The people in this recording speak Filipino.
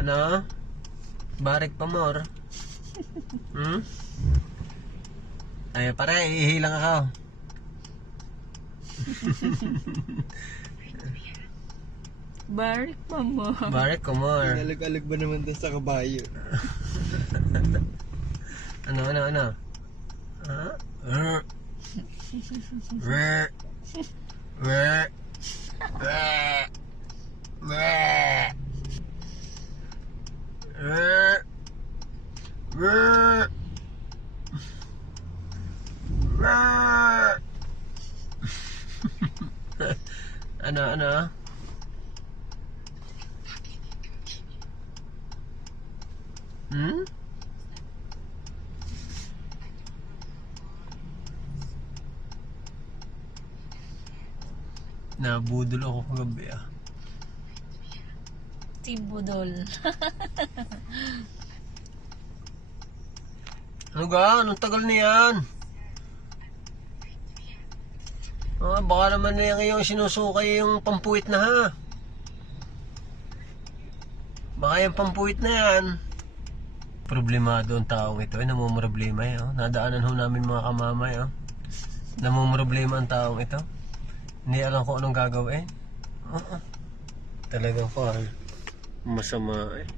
Ano? Barik pa more. Hmm? Ay, pare, ihilang ako. Barik pa mo. Barik ko more. Inalag-alag ba naman din sa kabayo? Ano? Ha? Ano? Hmm? Nabudol ako kagabi ah. Tibudol. Ano ga? Anong tagal na yan? Baka naman na yung sinusukay yung pampuwit na ha. Baka yung pampuwit na yan. Problemado ang taong ito. Namumroblema eh. Nadaanan ho namin mga kamamay. Namumroblema ang taong ito. Hindi alam ko anong gagawin. Talagang masama eh.